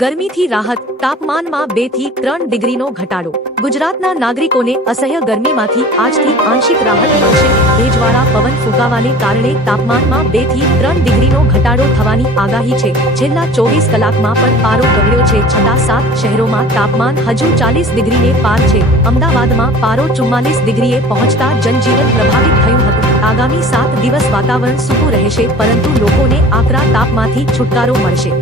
ગરમીથી રાહત, તાપમાનમાં 2 થી 3 ડિગ્રીનો ઘટાડો. ગુજરાતના નાગરિકોને અસહ્ય ગરમીમાંથી આજથી આંશિક રાહત મળશે. ભેજવાળા પવન ફૂંકાવાને કારણે તાપમાનમાં 2 થી 3 ડિગ્રીનો ઘટાડો થવાની આગાહી છે. છેલ્લા 24 કલાકમાં પણ પારો ગગડ્યો છે, છતાં 7 શહેરોમાં તાપમાન હજુ 40 ડિગ્રીને પાર છે. અમદાવાદમાં પારો 44 ડિગ્રીએ પહોંચતા જનજીવન પ્રભાવિત થયું હતું. આગામી 7 દિવસ વાતાવરણ સૂકું રહેશે, પરંતુ લોકોને આકરા તાપમાંથી છુટકારો મળશે.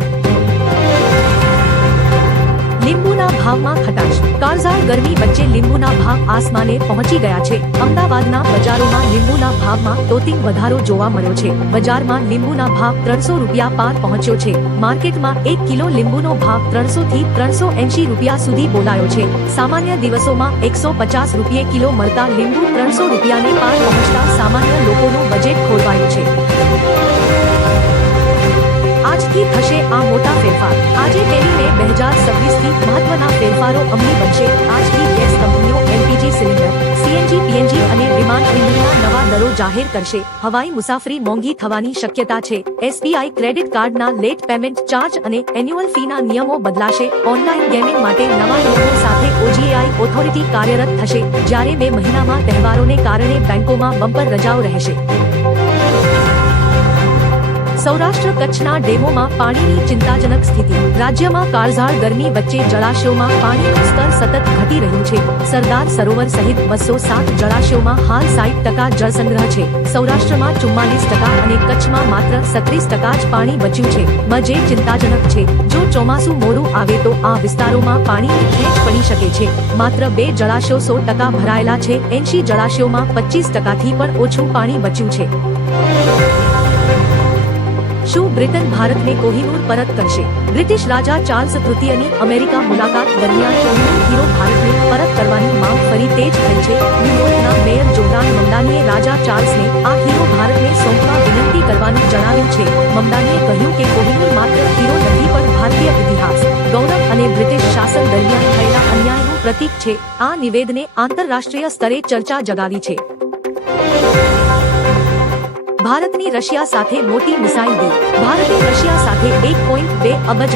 લીંબુના ભાવમાં ખટાશ. કાળઝાળ ગરમી વચ્ચે લીંબુના ભાવ આસમાને પહોંચી ગયા છે. અમદાવાદના બજારોમાં લીંબુના ભાવમાં તોતિંગ વધારો જોવા મળ્યો છે. બજારમાં લીંબુના ભાવ 300 રૂપિયા પાર પહોંચ્યો છે. માર્કેટમાં 1 કિલો લીંબુનો ભાવ 300 થી 380 રૂપિયા સુધી બોલાયો છે. સામાન્ય દિવસોમાં 150 રૂપિયે કિલો મળતા લીંબુ 300 રૂપિયાને પાર પહોંચતા સામાન્ય લોકોનું બજેટ ખોરવાયું છે. આજથી થશે આ મોટા ફેરફાર. આજે 1 મે 2026 થી મહત્વના ફેરફારો અમલી બનશે. આજથી ગેસ કંપનીઓ એલપીજી સિલિન્ડર, સીએનજી, પીએનજી અને વિમાન ઇંધણના નવા દરો જાહેર કરશે. હવાઈ મુસાફરી મોંઘી થવાની શક્યતા છે. એસબીઆઈ ક્રેડિટ કાર્ડના લેટ પેમેન્ટ ચાર્જ અને એન્યુઅલ ફીના નિયમો બદલાશે. ઓનલાઈન ગેમિંગ માટે નવા નિયમો સાથે ઓજીએઆઈ ઓથોરિટી કાર્યરત થશે. જ્યારે મે મહિનામાં તહેવારોને કારણે બેંકોમાં બમ્પર રજાઓ રહેશે. સૌરાષ્ટ્ર કચ્છના ડેમોમાં પાણીની ચિંતાજનક સ્થિતિ. રાજ્યમાં કાળઝાળ ગરમી વચ્ચે જળાશયોમાં પાણીનું સ્તર સતત ઘટી રહ્યું છે. સરદાર સરોવર સહિત 207 જળાશયોમાં હાલ 60% જળસંગ્રહ છે. સૌરાષ્ટ્રમાં 44% અને કચ્છમાં માત્ર 36% જ પાણી બચ્યું છે. જે ચિંતાજનક છે. જો ચોમાસું મોડું આવે તો આ વિસ્તારોમાં પાણીની ખેંચ પડી શકે છે. માત્ર 2 જળાશયો 100% ભરાયેલા છે. 80 જળાશયોમાં 25%થી પણ ઓછું પાણી બચ્યું છે. શું બ્રિટન ભારતને કોહિનૂર પરત કરશે? બ્રિટિશ રાજા ચાર્લ્સ તૃતીયની અમેરિકા મુલાકાત દરમિયાન કોહિનૂર હીરો ભારતને પરત કરવાની માંગ ફરી તેજ થઈ છે. ન્યૂયોર્કના મેયર જોહ્રાન મમદાનીએ રાજા ચાર્લ્સને આ હીરો ભારતને સોંપવા વિનંતી કરવાનું જણાવ્યું છે. મમદાનીએ કહ્યું કે કોહિનૂર માત્ર હીરો નથી પણ ભારતીય ઇતિહાસ, ગૌરવ અને બ્રિટિશ શાસન દરમિયાન થયેલા અન્યાયનું પ્રતીક છે. આ નિવેદને આંતરરાષ્ટ્રીય સ્તરે ચર્ચા જગાવી છે. ભારતની રશિયા સાથે મોટી મિસાઇલ ડીલ. ભારતે રશિયા સાથે $1.2 અબજ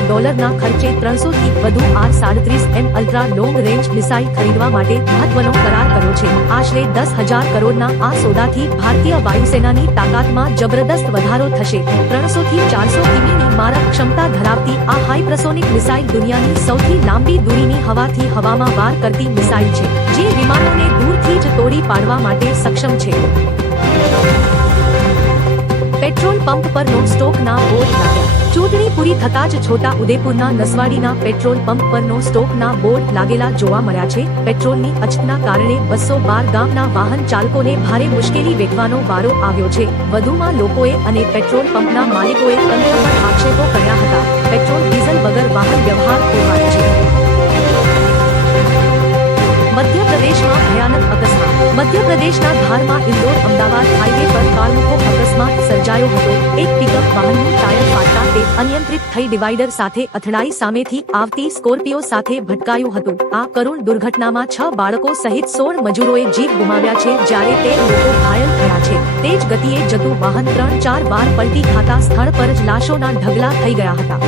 ખર્ચે 300 થી વધુ R-37M ultra long range missile ખરીદવા માટે મહત્વનો કરાર કર્યો છે. આશરે 10,000 કરોડના આ સોદાથી ભારતીય વાયુસેનાની તાકાતમાં જબરદસ્ત વધારો થશે. 300 થી 400 કિમીની મારક ક્ષમતા ધરાવતી આ હાઇપરસોનિક મિસાઇલ દુનિયાની સૌથી લાંબી દૂરીની હવાથી હવામાં વાર કરતી મિસાઇલ છે, જે વિમાનોને દૂરથી જ તોડી પાડવા માટે સક્ષમ છે. પેટ્રોલ પંપ પર નો સ્ટોકના બોર્ડ લાગ્યા. ચૂંટણી પૂરી થતાં જ છોટા ઉદેપુરના નસવાડીના પેટ્રોલ પંપ પર નો સ્ટોકના બોર્ડ લાગેલા જોવા મળ્યા છે. પેટ્રોલની અછતના કારણે 212 ગામના વાહન ચાલકોને ભારે મુશ્કેલી વેઠવાનો વારો આવ્યો છે. વધુમાં લોકોએ અને પેટ્રોલ પંપના માલિકોએ તંત્ર પર આક્ષેપો કર્યા હતા. પેટ્રોલ ડીઝલ વગર વાહન વ્યવહાર ખોરવાયો છે. મધ્યપ્રદેશમાં ભયાનક અકસ્માત. મધ્યપ્રદેશના ધારમાં ઇન્દોર અમદાવાદ હાઈવે પર કાળમુખો અકસ્માત સર્જાયો હતો. એક પિકઅપ વાહનનું ટાયર ફાટતા તે અનિયંત્રિત થઈ ડિવાઈડર સાથે અથડાઈ સામેથી આવતી સ્કોર્પિયો સાથે ભટકાયું હતું. આ કરુણ દુર્ઘટનામાં 6 બાળકો સહિત 16 મજૂરોએ જીવ ગુમાવ્યા છે, જ્યારે 13 લોકો ઘાયલ થયા છે. તેજ ગતિએ જતું વાહન 3-4 વાર પલટી ખાતા સ્થળ પર જ લાશોના ઢગલા થઈ ગયા હતા.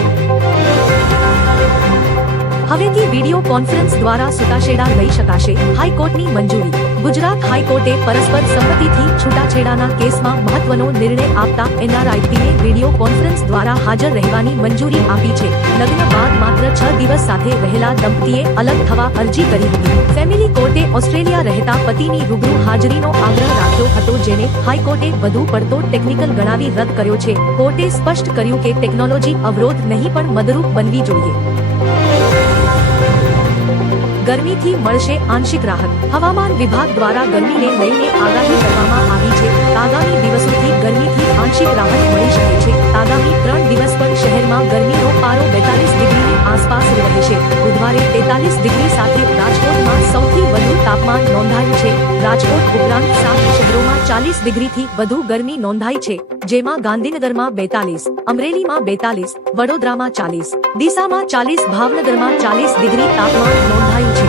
હવેથી વિડીયો કોન્ફરન્સ દ્વારા છૂટાછેડા લઈ શકાશે. હાઈકોર્ટની મંજૂરી. ગુજરાત હાઈકોર્ટે પરસ્પર સંમતિથી છૂટાછેડાના કેસમાં મહત્વનો નિર્ણય આપતા એનઆરઆઈપીને વિડીયો કોન્ફરન્સ દ્વારા હાજર રહેવાની મંજૂરી આપી છે. લગ્ન બાદ માત્ર 6 દિવસ સાથે રહેલા દંપતીએ અલગ થવા અરજી કરી હતી. ફેમિલી કોર્ટે ઓસ્ટ્રેલિયા રહેતા પતિની રૂબરૂ હાજરીનો આગ્રહ રાખ્યો હતો, જેને હાઈકોર્ટે વધુ પડતો ટેકનિકલ ગણાવી રદ કર્યો છે. કોર્ટે સ્પષ્ટ કર્યું કે ટેકનોલોજી અવરોધ નહીં પણ મદરૂપ બનવી જોઈએ. ગરમીથી મળશે આંશિક રાહત. હવામાન વિભાગ દ્વારા ગરમીને લઈને આગાહી કરવામાં આવી છે. આગામી દિવસોથી ગરમીથી આંશિક રાહત મળી શકે છે. આગામી 3 દિવસ પણ શહેરમાં ગરમીનો પારો 42 ડિગ્રીની આસપાસ રહેશે. બુધવારે 43 ડિગ્રી સાથે રાજકોટમાં સૌથી વધુ તાપમાન નોંધાયું છે. રાજકોટ ઉપરાંત 7 શહેરોમાં 40 ડિગ્રીથી વધુ ગરમી નોંધાઈ છે, જેમાં ગાંધીનગરમાં 42, અમરેલીમાં 42, વડોદરામાં 40, ડીસામાં 40, ભાવનગરમાં 40 ડિગ્રી તાપમાન નોંધાયું છે.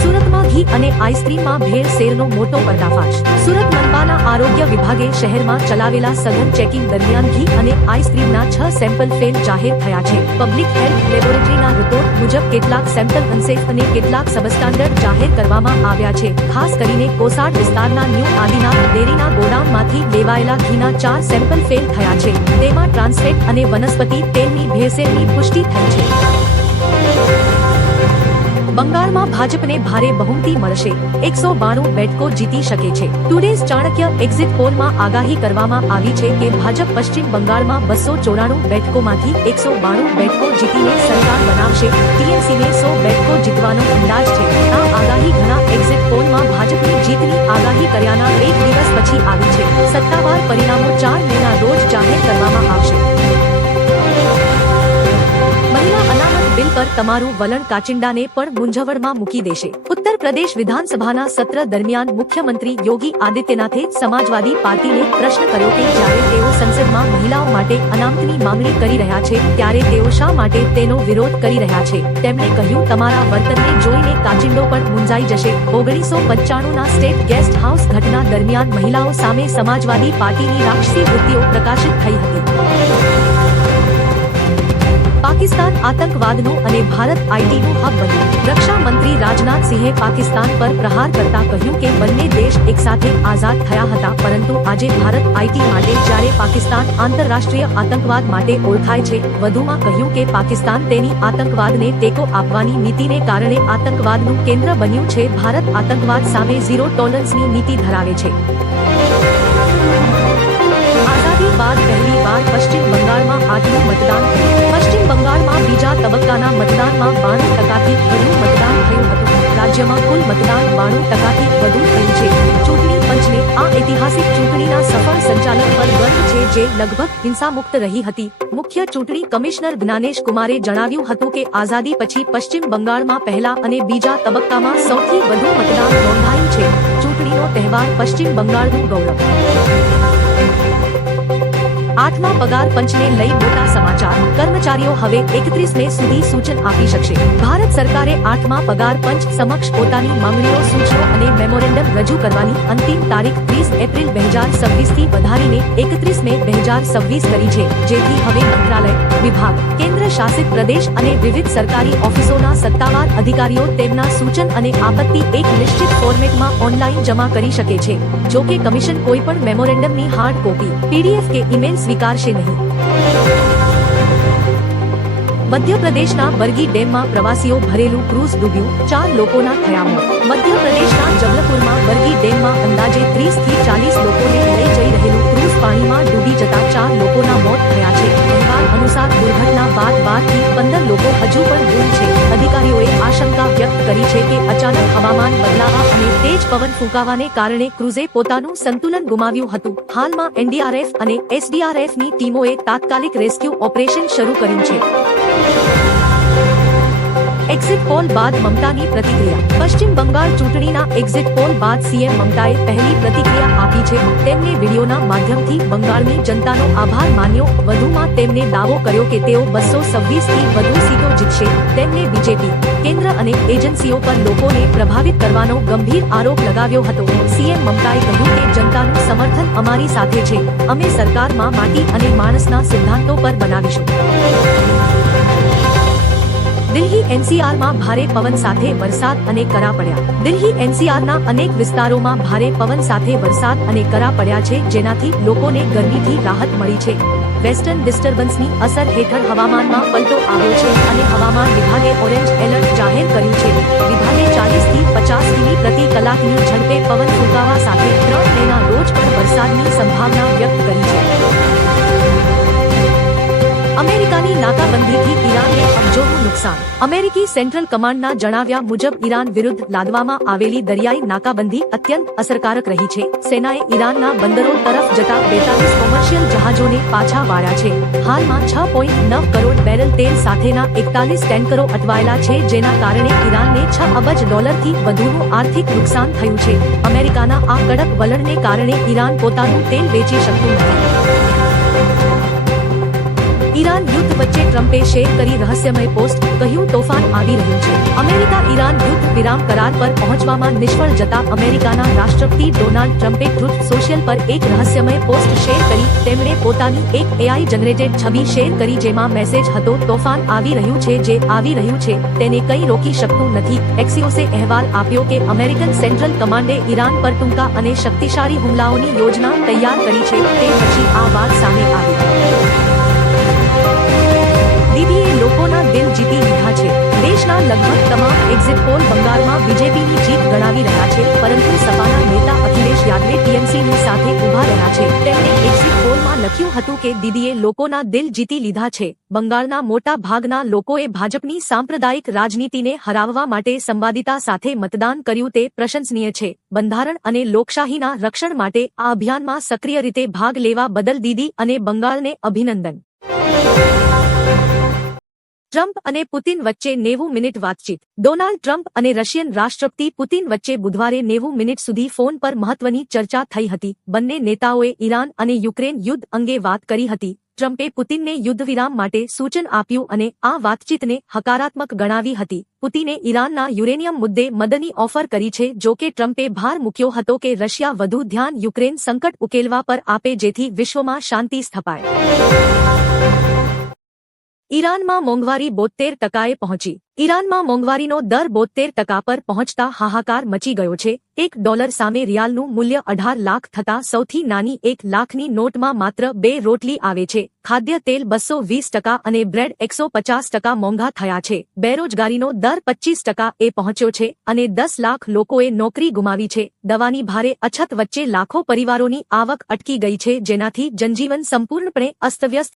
સુરતમાં ઘી અને આઈસ્ક્રીમમાં ભેળસેળનો મોટો પર્દાફાશ. સુરત મનપાના આરોગ્ય વિભાગે શહેરમાં ચલાવેલા સઘન ચેકિંગ દરમિયાન ઘી અને આઈસ્ક્રીમના 6 સેમ્પલ ફેલ જાહેર થયા છે. પબ્લિક હેલ્થ લેબોરેટરીના રિપોર્ટ મુજબ કેટલાક સેમ્પલ અનસેફ અને કેટલાક સબસ્ટાન્ડર્ડ જાહેર કરવામાં આવ્યા છે. ખાસ કરીને કોસાડ વિસ્તારના ન્યૂ આદિનાથ ડેરીના ગોડાઉનમાંથી લેવાયેલા ઘીના 4 સેમ્પલ ફેલ થયા છે. તેમાં ટ્રાન્સફેટ અને વનસ્પતિ તેલની ભેળસેળની પુષ્ટિ થઈ છે. બંગાળમાં ભાજપને ભારે બહુમતી મળશે. 192 બેઠકો જીતી શકે છે. ટુડેઝ ચાણક્ય એક્ઝિટ પોલમાં આગાહી કરવામાં આવી છે કે ભાજપ પશ્ચિમ બંગાળમાં 294 બેઠકોમાંથી 192 બેઠકો જીતીને સરકાર બનાવશે. ટીએમસીને 100 બેઠકો જીતવાનો અંદાજ છે. આ આગાહી ઘણા એક્ઝિટ પોલમાં ભાજપની જીતની આગાહી કર્યાના એક દિવસ પછી આવી છે. સત્તાવાર પરિણામો 4 મેના રોજ જાહેર કરવામાં આવશે. મહિલા અનામત બિલ પર તમારું વલણ કાચિંડાને પણ મૂંઝવણમાં મૂકી દેશે. ઉત્તર પ્રદેશ વિધાનસભાના સત્ર દરમિયાન મુખ્યમંત્રી યોગી આદિત્યનાથે સમાજવાદી પાર્ટીને પ્રશ્ન કર્યો કે જ્યારે તેઓ સંસદમાં મહિલાઓ માટે અનામતની માંગણી કરી રહ્યા છે ત્યારે તેઓ શા માટે તેનો વિરોધ કરી રહ્યા છે. તેમણે કહ્યું, તમારા વર્તનને જોઈને કાચિંડો પણ મૂંઝાઈ જશે. 1995ના સ્ટેટ ગેસ્ટ હાઉસ ઘટના દરમિયાન મહિલાઓ સામે સમાજવાદી પાર્ટીની રાક્ષસી વૃત્તિઓ પ્રકાશિત થઈ હતી. પાકિસ્તાન આતંકવાદનું અને ભારત આઈટીનું હબ બન્યું. રક્ષા મંત્રી રાજનાથ સિંહે પાકિસ્તાન પર પ્રહાર કરતા કહ્યું કે બંને દેશ એકસાથે આઝાદ થયા હતા, પરંતુ આજે ભારત આઈટી માટે જ્યારે પાકિસ્તાન આંતરરાષ્ટ્રીય આતંકવાદ માટે ઓળખાય છે. વધુમાં કહ્યું કે પાકિસ્તાન તેની આતંકવાદને ટેકો આપવાની નીતિને કારણે આતંકવાદનું કેન્દ્ર બન્યું છે. ભારત આતંકવાદ સામે ઝીરો ટોલરન્સની નીતિ ધરાવે છે. આઝાદી બાદ પહેલી વાર પશ્ચિમ બંગાળમાં 8મું મતદાન. પશ્ચિમ બંગાળમાં બીજા તબક્કાના મતદાનમાં 92%થી વધુ મતદાન થયું હતું. રાજ્યમાં કુલ મતદાન 92%થી વધુ થયું છે. ચૂંટણી પંચને આ ઐતિહાસિક ચૂંટણીના સફળ સંચાલન પર ગર્વ છે, જે લગભગ હિંસામુક્ત રહી હતી. મુખ્ય ચૂંટણી કમિશનર જ્ઞાનેશ કુમારે જણાવ્યું હતું કે આઝાદી પછી પશ્ચિમ બંગાળમાં પહેલા અને બીજા તબક્કામાં સૌથી વધુ મતદાન નોંધાયું છે. ચૂંટણીનો તહેવાર પશ્ચિમ બંગાળનું ગૌરવ. 8મા પગાર પંચને લઈ મોટા સમાચાર. કર્મચારીઓ હવે 31 મે સુધી સૂચન આપી શકશે. ભારત સરકારે 8મા પગાર પંચ સમક્ષ પોતાની માંગણીઓ, સૂચનો અને મેમોરેન્ડમ રજૂ કરવાની અંતિમ તારીખ 30 એપ્રિલ 2026થી વધારીને 31 મે 2026 કરી છે, જેથી હવે મંત્રાલય, વિભાગ, કેન્દ્ર શાસિત પ્રદેશ અને વિવિધ સરકારી ઓફિસોના સત્તાવાર અધિકારીઓ તેમના સૂચન અને આપત્તિ એક નિશ્ચિત ફોર્મેટમાં ઓનલાઈન જમા કરી શકે છે. જો કે કમિશન કોઈપણ મેમોરેન્ડમની હાર્ડ કોપી, પીડીએફ કે ઈમેલ સ્વીકારશે નહીં. મધ્યપ્રદેશના બરગી ડેમમાં પ્રવાસીઓ ભરેલું ક્રૂઝ ડૂબ્યું, 4 લોકોના થયા મોત. મધ્યપ્રદેશના જબલપુરમાં બરગી ડેમમાં અંદાજે 30થી 40 લોકોને લઈ જઈ રહેલું ક્રૂઝ પાણીમાં ડૂબી જતા 4 લોકોના મોત થયા છે. અહેવાલ અનુસાર દુર્ઘટના બાદ 12થી 15 લોકો હજુ પણ ગુમ છે. અધિકારીઓએ આશંકા વ્યક્ત કરી છે કે અચાનક હવામાન બદલાવા અને તેજ પવન ફૂંકાવાને કારણે ક્રૂઝે પોતાનું સંતુલન ગુમાવ્યું હતું. હાલમાં એનડીઆરએફ અને એસડીઆરએફની ટીમોએ તાત્કાલિક રેસ્ક્યુ ઓપરેશન શરૂ કર્યું છે. એક્ઝિટ પોલ બાદ મમતાની પ્રતિક્રિયા. પશ્ચિમ બંગાળ ચૂંટણીના એક્ઝિટ પોલ બાદ સીએમ મમતાએ પહેલી પ્રતિક્રિયા આપી છે. તેમણે વિડીયોના માધ્યમથી બંગાળની જનતાનો આભાર માન્યો. વધુમાં તેમણે દાવો કર્યો કે તેઓ 226થી વધુ સીટો જીતશે. તેમણે બીજેપી, કેન્દ્ર અને એજન્સીઓ પર લોકોને પ્રભાવિત કરવાનો ગંભીર આરોપ લગાવ્યો હતો. સીએમ મમતાએ કહ્યું કે જનતાનું સમર્થન અમારી સાથે છે. અમે સરકારમાં માટી અને માણસના સિદ્ધાંતો પર બનાવીશું. દિલ્હી એનસીઆરમાં ભારે પવન સાથે વરસાદ અને કરા પડ્યા. દિલ્હી એનસીઆરના અનેક વિસ્તારોમાં ભારે પવન સાથે વરસાદ અને કરા પડ્યા છે, જેનાથી લોકોને ગરમીથી રાહત મળી છે. વેસ્ટર્ન ડિસ્ટર્બન્સની અસર હેઠળ હવામાનમાં પલટો આવ્યો છે અને હવામાન વિભાગે ઓરેન્જ એલર્ટ જાહેર કર્યું છે. વિભાગે 40થી 50 કિમી પ્રતિ કલાકની ઝડપે પવન ફૂંકાવા સાથે 3 મેના રોજ પણ વરસાદની સંભાવના વ્યક્ત કરી છે. અમેરિકાની નાકાબંધીથી ઈરાનને અબજોનું નુકસાન. અમેરિકી સેન્ટ્રલ કમાન્ડના જણાવ્યા મુજબ ઈરાન વિરુદ્ધ લાદવામાં આવેલી દરિયાઈ નાકાબંધી અત્યંત અસરકારક રહી છે. સેનાએ ઈરાનના બંદરો તરફ જતા 42 કોમર્શિયલ જહાજોને પાછા વાળ્યા છે. હાલમાં 6.9 કરોડ બેરલ તેલ સાથેના 41 ટેન્કરો અટવાયેલા છે, જેના કારણે ઈરાનને $6 અબજ થી વધુનું આર્થિક નુકસાન થયું છે. અમેરિકાના આ કડક વલણને કારણે ઈરાન પોતાનું તેલ વેચી શકતું નથી. ઈરાન યુદ્ધ વચ્ચે ટ્રમ્પે શેર કરી રહસ્યમય પોસ્ટ, કહ્યું તોફાન આવી રહ્યું છે. અમેરિકા ઈરાન યુદ્ધ વિરામ કરાર પર પહોંચવામાં નિષ્ફળ જતા અમેરિકાના રાષ્ટ્રપતિ ડોનાલ્ડ ટ્રમ્પે ટ્રુથ સોશિયલ પર એક રહસ્યમય પોસ્ટ શેર કરી. તેમણે પોતાની એક AI જનરેટેડ છબી શેર કરી જેમાં મેસેજ હતો, તોફાન આવી રહ્યું છે. જે આવી રહ્યું છે તેને કંઈ રોકી શકતું નથી. એક્સિયોસે અહેવાલ આપ્યો કે અમેરિકન સેન્ટ્રલ કમાન્ડે ઈરાન પર ટૂંકા અને શક્તિશાળી હુમલાઓની યોજના તૈયાર કરી છે. તે પછી આ વાત સામે આવી. દીદીએ લોકોના દિલ જીતી લીધા છે. દેશના લગભગ તમામ એક્ઝિટ પોલ બંગાળમાં બીજેપીની જીત ગણાવી રહ્યા છે, પરંતુ સપાના નેતા અખિલેશ યાદવે ટીએમસીની સાથે ઊભા રહ્યા છે. તેમણે એક્ઝિટ પોલમાં લખ્યું હતું કે દીદીએ લોકોના દિલ જીતી લીધા છે. બંગાળના મોટા ભાગના લોકોએ ભાજપની સાંપ્રદાયિક રાજનીતિને હરાવવા માટે સંવાદિતા સાથે મતદાન કર્યું. તે પ્રશંસનીય છે. બંધારણ અને લોકશાહીના રક્ષણ માટે આ અભિયાનમાં સક્રિય રીતે ભાગ લેવા બદલ દીદી અને બંગાળને અભિનંદન. ટ્રમ્પ અને પુતિન વચ્ચે 90 મિનિટ વાતચીત. ડોનાલ્ડ ટ્રમ્પ અને રશિયન રાષ્ટ્રપતિ પુતિન વચ્ચે બુધવારે 90 મિનિટ સુધી ફોન પર મહત્વની ચર્ચા થઈ હતી. બંને નેતાઓએ ઈરાન અને યુક્રેન યુદ્ધ અંગે વાત કરી હતી. ટ્રમ્પે પુતિનને યુદ્ધવિરામ માટે સૂચન આપ્યું અને આ વાતચીતને હકારાત્મક ગણાવી હતી. પુતિને ઈરાનના યુરેનિયમ મુદ્દે મદદની ઓફર કરી છે. જો કે ટ્રમ્પે ભાર મૂક્યો હતો કે રશિયા વધુ ધ્યાન યુક્રેન સંકટ ઉકેલવા પર આપે જેથી વિશ્વમાં શાંતિ સ્થપાય. ઈરાનમાં મોંઘવારી 72%એ પહોંચી. ઈરાનમાં મોંઘવારીનો દર 72% પર પહોંચતા હાહાકાર મચી ગયો છે. $1 સામે રિયાલનું મૂલ્ય 18 લાખ થતા સૌથી નાની 1 લાખની નોટમાં માત્ર 2 રોટલી આવે છે. ખાદ્ય તેલ 220% અને બ્રેડ 150% મોંઘા થયા છે. બેરોજગારીનો દર 25%એ પહોંચ્યો છે અને 10 લાખ લોકોએ નોકરી ગુમાવી છે. દવાની ભારે અછત વચ્ચે લાખો પરિવારોની આવક અટકી ગઈ છે, જેનાથી જનજીવન સંપૂર્ણપણે અસ્તવ્યસ્ત